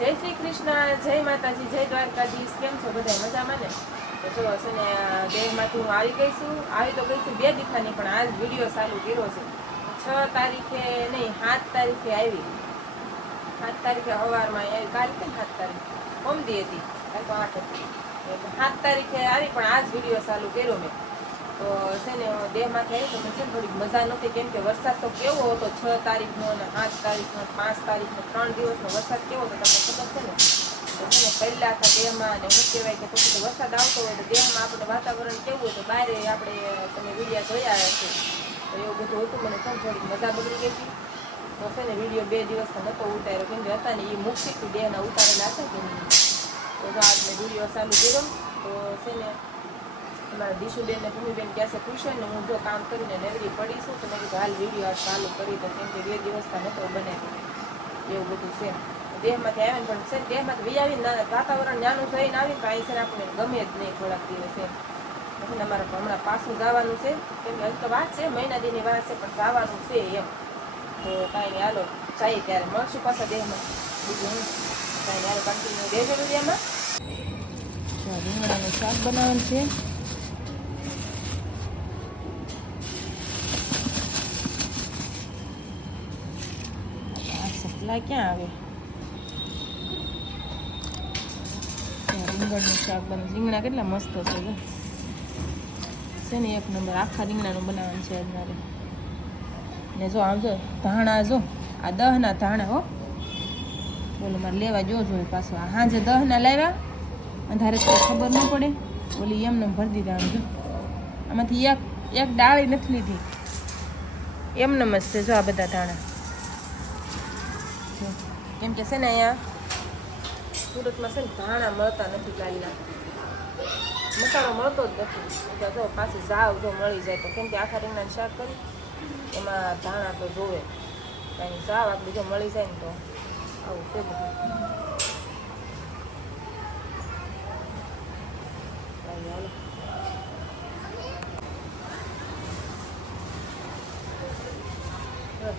જય શ્રી કૃષ્ણ, જય માતાજી, જય દ્વારકાધીશ. કેમ છો બધા? મજામાં ને? તો ચલો છે ને દેહમાંથી હું આવી ગઈ છું. આવી તો ગઈ છું 2 દીખાની, પણ આજ વિડીયો ચાલુ કર્યો છે. 6 તારીખે નહીં, 7 તારીખે આવી. 7 તારીખે સવારમાં આવી. કાલ કેમ 7 તારીખ કોમદી હતી, કાલ તો 8 હતી. 7 તારીખે આવી, પણ આજ વિડીયો ચાલુ કર્યો મેં. તો છે ને દેહમાંથી આવી તો મને છે ને થોડીક મજા નહોતી, કેમ કે વરસાદ તો કેવો હતો 6 તારીખનો અને 7 તારીખનો 5 તારીખનો 3 દિવસનો વરસાદ કેવો હતો તમને ખબર છે ને. તો છે ને પહેલા આખા દેહમાં, અને શું કહેવાય કે પછી તો વરસાદ આવતો હોય તો દેહમાં આપણે વાતાવરણ કેવું હોય તો બહાર આપણે તમે વિડીયા જોયા હશે. તો એવું બધું હતું, મને પણ થોડીક મજા બગડી ગઈ હતી. તો છે ને વિડીયો 2 દિવસ તો નહોતો ઉતાર્યો, કેમ કે હતા ને એ મુક્તિથી દેહના ઉતારેલા હતા કે નહીં. તો આજ મેં વિડીયો ચાલુ કર્યો. તો છે ને અમારા દીશુબેન ને ભૂમિબેન ક્યાં છે ટ્યુશન ને હું જો કામ કરીને નવરી પડીશું, તો મેં કીધું હાલ વિડીયો ચાલુ કરી દો, કેમ કે 2 દિવસમાં નહોતો બનાવ્યો. એવું બધું છે. દેહમાંથી આવે ને પણ છે દેહમાંથી વહી આવીને વાતાવરણ નાનું થઈને આવીને તો અહીં છે આપણે ગમે જ નહીં થોડાક દિવસ એમ. પછી અમારે હમણાં પાછું જવાનું છે, કેમ કે હજી તો વાત છે, મહિના દીની વાત છે, પણ જવાનું છે એમ. તો કાંઈ નહીં, હાલો જઈએ ત્યારે મળશું પાછા દેહમાં. બીજું હું કાંઈ નહીં, હાલો કન્ટિન્યુ રહેજો વિડીયોમાં. રીંગણાનું શાક બનાવવાનું છે. સપ્લાય ક્યાં આવે? રીંગણનું શાક બને. રીંગણા કેટલા મસ્ત છે ને, એક નંબર. આખા રીંગણાનું બનાવવાનું છે આજનારે. ને જો આમ જો ધાણા, જો આ 10ના ધાણા હો. બોલો મારે લેવા જો જોઈએ પાછું. આ હાંજે 10ના લાવ્યા, અંધારે તો ખબર ન પડે. ઓલી એમને ભરી દીધા. આમ જો આમાંથી એક ડાળી નથી લીધી, એમને મસ્ત છે જો આ બધા ધાણા. કેમ કે છે ને અહીંયા સુરતમાં છે ને ધાણા મળતા નથી, કાલના મસાલો મળતો જ નથી. જો પાછી જાવ જો મળી જાય તો, કેમ કે આખા રીંગણાનું શાક કરી એમાં ધાણા તો જોવે. કાંઈ જાવ આપણે જો મળી જાય ને તો આવું છે બધું.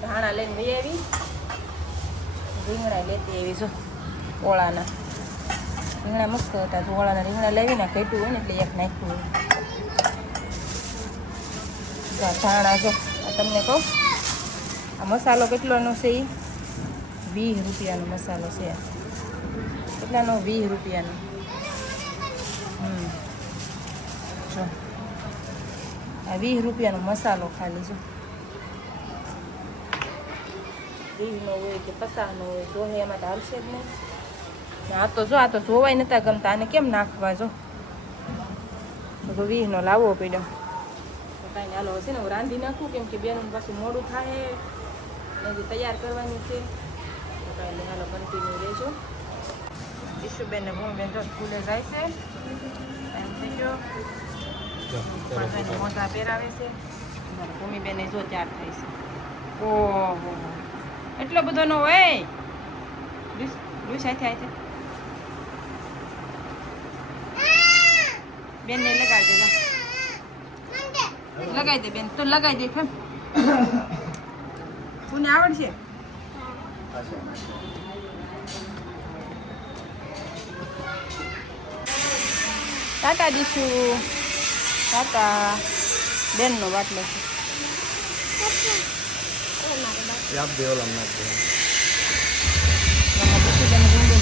ધાણા લઈને લઈ આવી, રીંગણા લેતી આવી. જો ઓળાના રીંગણા મસ્ત હતા. જો ઓળાના રીંગણા લેવીને કટ્યું હોય ને એટલે એક નાખ્યું હોય. ધાણા જો તમને કહું, આ મસાલો કેટલાનો છે? એ 20 રૂપિયાનો મસાલો છે. કેટલાનો? 20 રૂપિયાનો. જો આ 20 રૂપિયાનો મસાલો ખાલી. જો 20નો હોય કે 50નો હોય, જો એમાં તો હાલશે જ નહીં. આ તો જો, આ તો જોવાય નતા ગમતા, આને કેમ નાખવા? જો 20નો લાવવો પડ્યો. તો કાંઈ હાલો હશે ને હું રાંધી નાખું, કેમ કે બેનું પાછું મોડું થાય, હજી તૈયાર કરવાની છે. તો કાંઈ નહીં, હાલો કન્ટિન્યુ રહેજો. ઈશુબેન ને ભૂમિબેન જો સ્કૂલે જાય છે, એમ થઈ ગયો. મોટા પહેરાવે છે. ભૂમિબેન જો ત્યાર થાય છે. ઓહો, એટલો બધો નો હોય. સાથે આવે છે બેન ને લગાવી દે. લગાવી દે બેન, તો લગાવી દે. કેમ કોને આવડશે? ટાટા દીશું. ટાટા. બેનનો બાટલો છે.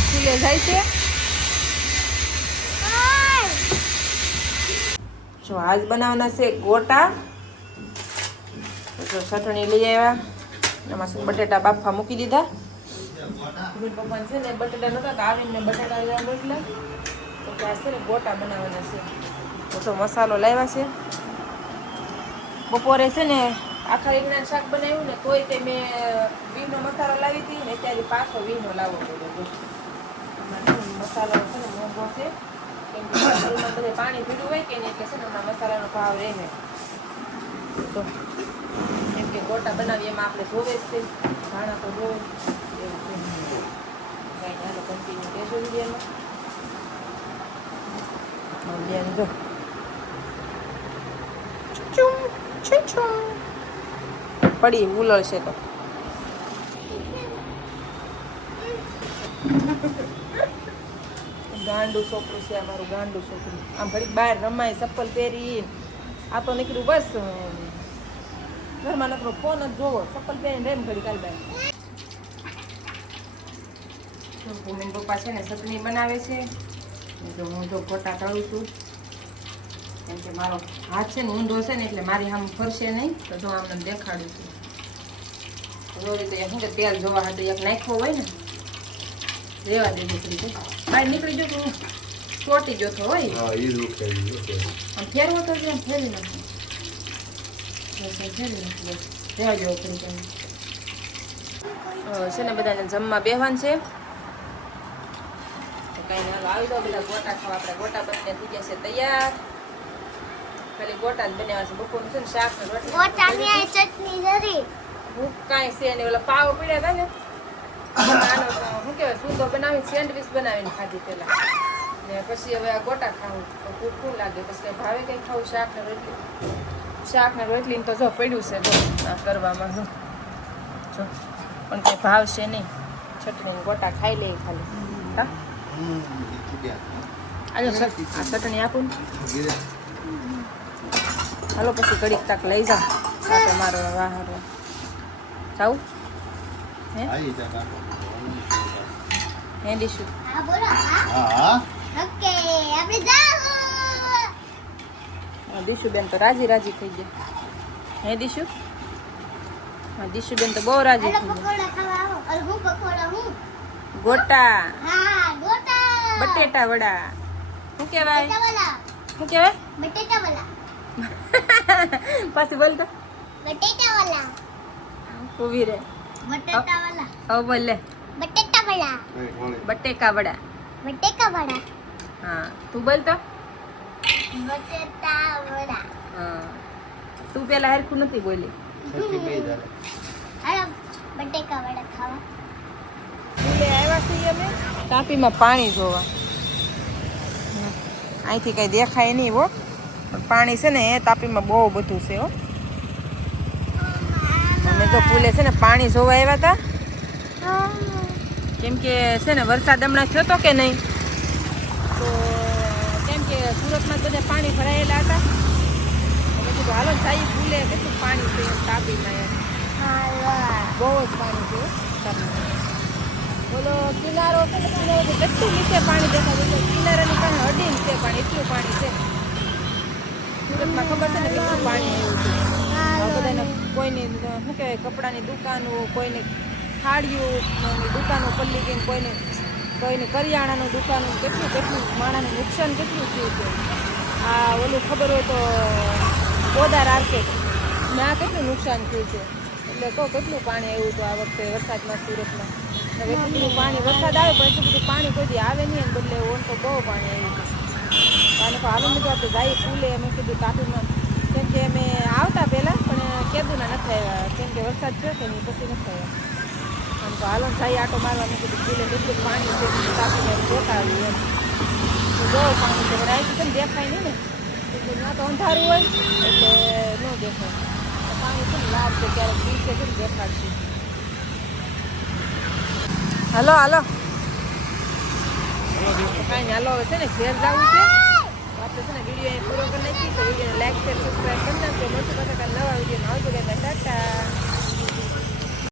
સ્કૂલે જાય છે. જો આજ બનાવવાના છે ગોટા. જો ચટણી લઈ આવ્યા, એમાં બટેટા બાફા મૂકી દીધા. પપ્પાને છે ને બટેટા નતા તો આવીને બટેટા લેવા એટલે તો ત્યાં છે ને ગોટા બનાવવાના છે. તો મસાલો લાવ્યા છે. બપોરે છે ને આખા રીંગણાનું શાક બનાવ્યું ને તોય તે મેં 20નો મસાલો લાવી હતી ને અત્યારે પાછો 20નો લાવવો પડ્યો. મસાલો છે ને મોંઘો છે, કેમ કે મસાલામાં બધે પાણી પીડું હોય કે નહીં, એટલે છે ને હમણાં મસાલાનો ભાવ રહે. તો કેમ કે ગોટા બનાવીએ એમાં આપણે જોવે જ છે, ધાણા તો જોવે એવું છે. કાંઈ હાલો કન્ટિન્યુ રહેજો વિડીયોમાં. જો પડી ઉલળશે તો ગાંડું છોકરું છે અમારું, ગાંડું છોકરું. આમ ઘડીક બહાર રમાય, ચપ્પલ પહેરી. આ તો નીકળ્યું બસ ઘરમાં નકરો ફોન જ જોવો, ચપ્પલ પહેરીને રેમ ઘડી કાલ બાર. ભૂમિન પપ્પા છે ને ચટણી બનાવે છે, તો હું જો ગોટા તળું છું. કેમ કે મારો હાથ છે ને ઊંધો છે ને એટલે મારી આમ ફરશે નહીં, તો જો આમને દેખાડું છું. રોજ તો શું કે તેલ જોવા હાટું એક નાખ્યો હોય ને, રેવા દે દીકરી. બહાર નીકળી જો તો ચોટી જતો હોય. આમ ફેરવો તો જેમ ફેરવી નાખું, ફેરવી નાખું બસ રેવા જેવો કરી જાય. છે ને બધાને જમવા બેહવાનું છે. કઈ ના આવી દો બધા ગોટા ખાવા. આપણે ગોટા બનીને થઈ ગયા છે તૈયાર. ખાલી ગોટા જ બનાવ્યા છે. બપોરનું છે ને શાક ને રોટલી. ગોટાની આ ચટણી જરી ભૂખ કાંઈ છે ને ઓલા પાવ પીડ્યા હતા ને આનો શું કહેવાય સૂંદો બનાવીને સેન્ડવીચ બનાવીને ખાધી પેલા ને પછી હવે આ ગોટા ખાવું તો ભૂખ લાગે. પછી કંઈ ભાવે કંઈ ખાવું શાક ને રોટલી તો જો પડ્યું છે જો આ કરવામાં જો પણ કંઈ ભાવશે નહીં. ચટણી ગોટા ખાઈ લે ખાલી. હા આજો આ ચટણી આપું ને. હાલો પછી ઘડીક તાક લઈ જાઓ. મારો વાહરો જાઉં હે ડીશું. હા બોલો. હા ઓકે આપણે જાઓ. દીશુબેન તો રાજી રાજી થઈ ગયા. હે દીશુ? હા દીશુબેન તો બહુ રાજી થઈ ગયા. પકોડા ખાવા આવો. અરે હું પકોડા હું ગોટા. હા ગોટા. બટેટા વડા. શું કહેવાય? બટેટા શું કહેવાય? બટેટા વડા. પાછી બોલ તો. બટેટા વડા. ઊભી રે. બટેટા વડા. હવે બોલ લે. બટેટા વડા. બટેકા વડા. બટેકા વડા. હા તું બોલ તો. બટેટા વડા. હા તું પેલા હરખું નથી બોલી. અરે બટેકા વડા ખાવા. સ્કૂલે આવ્યા છીએ અમે તાપીમાં પાણી જોવા. અહીંથી કઈ દેખાય નહીં હો, પણ પાણી છે ને એ તાપીમાં બહુ બધું છે હો. અમે તો પુલે છે ને પાણી જોવા આવ્યા હતા. કેમ કે છે ને વરસાદ હમણાં થયો તો કે નહીં, તો કેમ કે સુરતમાં બધા પાણી ભરાયેલા હતા. મેં કીધું હાલો જાય પુલે કેટલું પાણી છે તાપીમાં એમ. બહુ જ પાણી છે તાપીમાં. બોલો કિનારો છે ને કિનારો કેટલું નીચે પાણી દેખાય છે. કિનારાની પાસે અડીને છે પાણી, એટલું પાણી છે. સુરતમાં ખબર છે ને કેટલું પાણી આવ્યું છે. બધાને કોઈની શું કહેવાય કપડાની દુકાનો, કોઈને થાળીઓની દુકાનો પલ્લી ગઈ, કોઈને કરિયાણાનું દુકાનો, કેટલું માણસનું નુકસાન કેટલું થયું છે. આ ઓલું ખબર હોય તો પોદાર આર્કેટ ત્યાં કેટલું નુકસાન થયું છે. એટલે કહો કેટલું પાણી આવ્યું હતું આ વખતે વરસાદમાં સુરતમાં. હવે એટલું બધું પાણી વરસાદ આવે પણ એટલું બધું પાણી કોઈ દી આવે નહીં, બદલે ઓન તો બહુ પાણી આવ્યું હતું. અને હાલો મિત્રો આપણે જઈએ પુલે. અમે કીધું તાપીમાં, કેમ કે અમે આવતા પહેલાં પણ કેદુના નથી આવ્યા, કેમ કે વરસાદ થયો કે નહીં પછી નથી આવ્યા. આમ તો હાલો જઈએ આટો મારવા. મેં કીધું પુલે કેટલું પાણી છે તાપીમાં જોતા આવ્યું એમ. બહુ પાણી છે પણ અહીંથી પણ દેખાય નહીં ને, એટલે ત્યાં તો અંધારું હોય એટલે ન દેખાય. પાણી છે ને લાભ છે ક્યારેક દિવસે છે ને દેખાડશે. હાલો હાલો કાંઈ નહીં હાલો છે ને ઘેર જવું છે. આપણે છે ને વિડીયો પૂરો કરી નાખીએ તો વિડીયોને લાઈક શેર સબસ્ક્રાઈબ કરી નાખજો. મળશું પાછા કાલે નવા વિડીયોમાં. આવજો કે ટાટા.